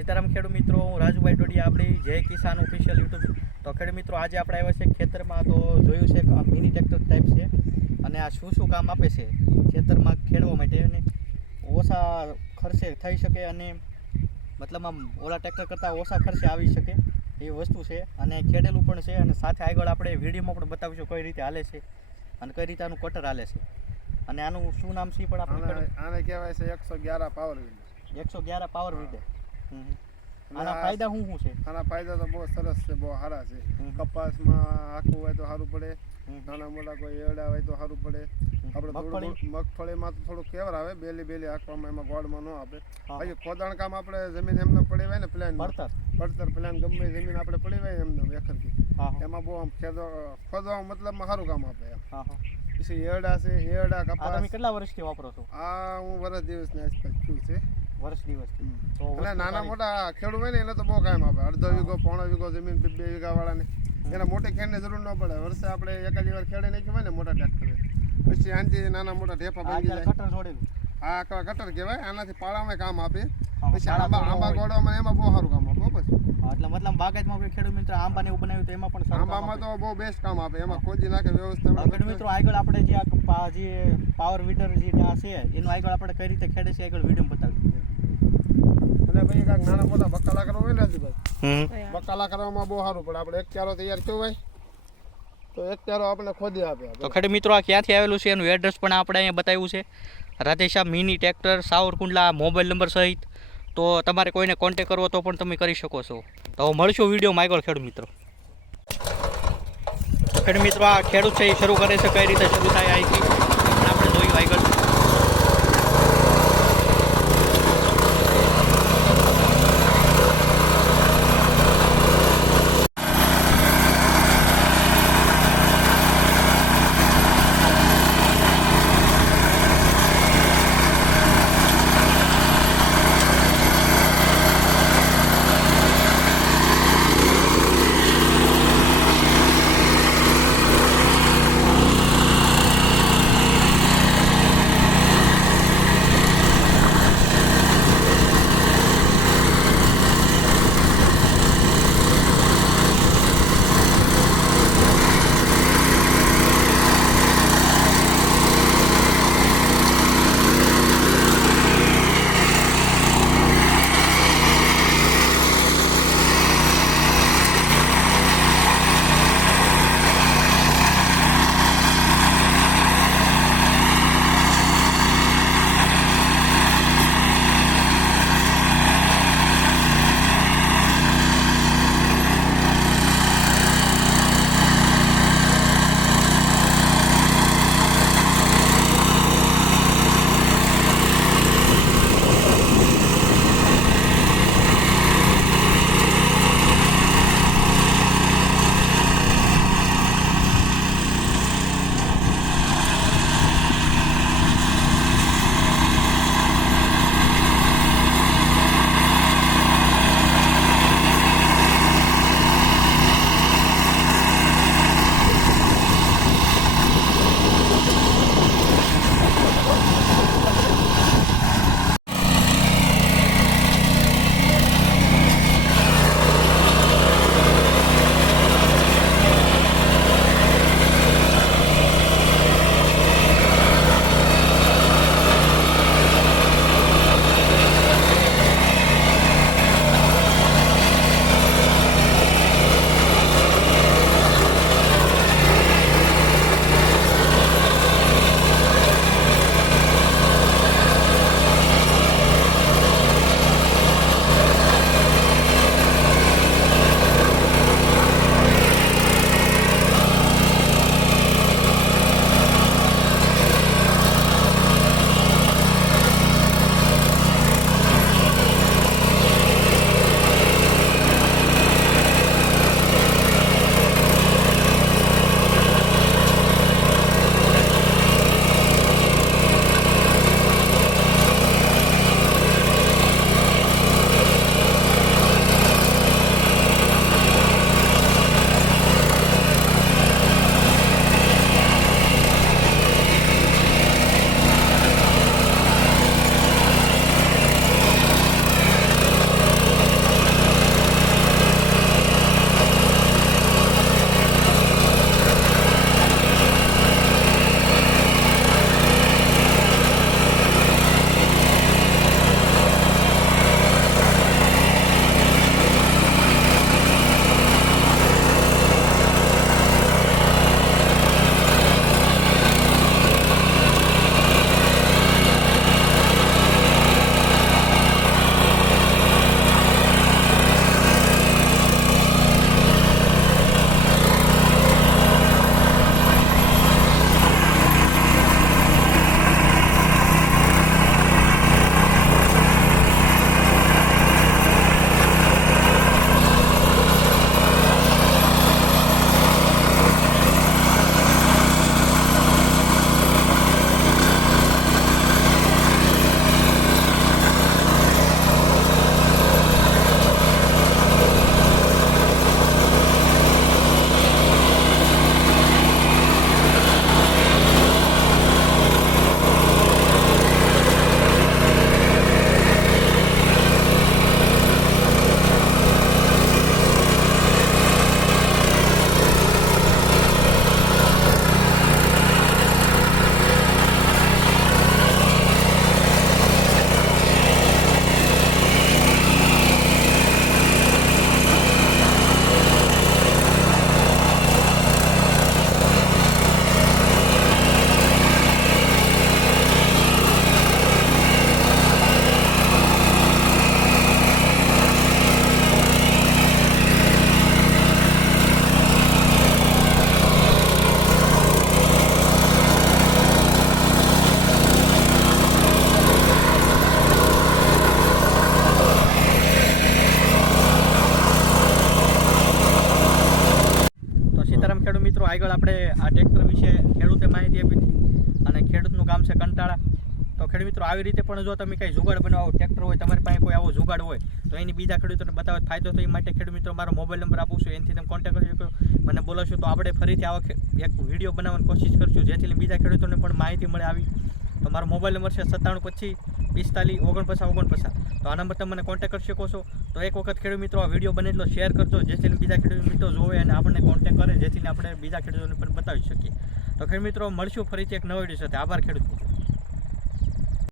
સીતારામ ખેડૂત મિત્રો હું રાજુભાઈ ડોડિયા આપણી જય કિસાન ઓફિશિયલ યુટ્યુબ તો ખેડૂત મિત્રો આજે આપણે આવ્યા છે ખેતરમાં. તો જોયું છે કે આ મિની ટ્રેક્ટર ટાઈપ છે અને આ શું શું કામ આપે છે ખેતરમાં ખેડવા માટે? અને ઓછા ખર્ચે થઈ શકે અને મતલબ આમ ઓલા ટ્રેક્ટર કરતાં ઓછા ખર્ચે આવી શકે એ વસ્તુ છે. અને ખેડેલું પણ છે અને સાથે આગળ આપણે વિડીયોમાં પણ બતાવીશું કઈ રીતે હાલે છે અને કઈ રીતે આનું કટર હાલે છે. અને આનું શું નામ છે પણ આપણે આને આને કહેવાય છે એકસો ગ્યારા પાવર વિડે એકસો ગ્યારા પાવર વીડે આના ફાયદા શું શું છે? આના ફાયદા તો બહુ સરસ છે બહુ સારા છે. કપાસમાં આખું હોય તો સારું પડે નાના મોટા કોઈ એડા હોય તો સારું પડે. આપણે થોડું મગફળી? મગફળીમાં તો થોડું કેવર આવે બેલી બેલી આંકવામાં એમાં ગોળમાં ન આપે. પછી ખોદાણ કામ આપણે જમીન એમને પડી હોય ને પ્લાન પડતર? પડતર પ્લાન ગમે જમીન આપણે પડી હોય એમને વેખરથી. એમાં બહુ આમ ખેદો ખોદવા મતલબમાં સારું કામ આપે એમ. પછી એરડા છે એરડા તમે કપાસ. કેટલા વર્ષથી વાપરો છો? આ હું વરસ દિવસની આસપાસ છું છે. વર્ષ દિવસ એટલે નાના મોટા ખેડૂત હોય ને એને તો બહુ કામ આપે. અડધો વીઘો પોણો વીઘો જમીન બે વીઘા વાળાને. એને મોટી ખેડની જરૂર ન પડે. વર્ષે આપણે એકાદી વાર ખેડે નાખી હોય ને મોટા ટ્રેક્ટરે પછી આનાથી નાના મોટા ઢેફા આ ભાંગી જાય. કટર છોડેલું. હા કટર કહેવાય. આનાથી પાળામાં કામ આપે. પછી આંબા આંબા. ગોળવામાં એમાં બહુ સારું કામ આપે પછી. એટલે મતલબ બાગાયતમાં ખેડૂત મિત્ર આંબા ને એવું બનાવ્યું તો એમાં પણ આંબામાં તો બહુ બેસ્ટ કામ આપે. એમાં ખોદી નાખે વ્યવસ્થા ખેડૂત મિત્રો આગળ આપણે જે આ જે પાવર વીડર જે આ છે એનું આગળ આપણે કઈ રીતે ખેડે છે આગળ વીડિયો બતાવી અને ભાઈ કાંઈક નાના મોટા બકાલા કરવા હોય ને રાજુભાઈ બકાલા કરવામાં બહુ સારું પડે. આપણે એક ચારો તૈયાર થયો હોય તો એક ચારો આપણે ખોદી આપે તો ખેડૂત મિત્રો આ ક્યાંથી આવેલું છે એનું એડ્રેસ પણ આપણે અહીંયા બતાવ્યું છે. Radhesha mini tractor Savarkundla mobile number સહિત. તો તમારે કોઈને કોન્ટેક કરવો તો પણ તમે કરી શકો છો. તો મળશું વીડિયો માઇકોલ ખેડૂત મિત્રો. ખેડૂત મિત્રો આ ખેડૂત છે એ શરૂ કરે છે કઈ રીતે શરૂ થાય અહીંથી માહિતી અને ખેડૂતનું કામ છે કંટાળા. તો ખેડૂત મિત્રો, આવી રીતે પણ જો તમે કંઈ જુગાડ બનાવો, ટ્રેક્ટર હોય, તમારી પાસે કોઈ આવો જુગાડ હોય, તો એની બીજા ખેડૂતોને બતાવે. ફાયદો તો એ માટે ખેડૂત મિત્રો, મારો મોબાઈલ નંબર આપું છું, એનાથી તમે કોન્ટેક્ટ કરી શકો. મને બોલાવશો તો આપણે ફરીથી આવા એક વીડિયો બનાવવાની કોશિશ કરશું, જેથી બીજા ખેડૂતોને પણ માહિતી મળે આવી. તો મારો મોબાઈલ નંબર છે સત્તાણું પચીસ, પિસ્તાલીસ, ઓગણપચાસ ઓગણપચાસ. તો આ નંબર તમે મને કોન્ટેક્ટ કરી શકો છો. તો એક વખત ખેડૂત મિત્રો, આ વીડિયો બને એટલો શેર કરજો, જેથી બીજા ખેડૂત મિત્રો જોવે અને આપણને કોન્ટેક્ટ કરે, જેથી આપણે બીજા ખેડૂતોને પણ બતાવી શકીએ. તો મિત્રો મળશું ફરીથી એક નવો વીડિયો સાથે. આભાર ખેડૂત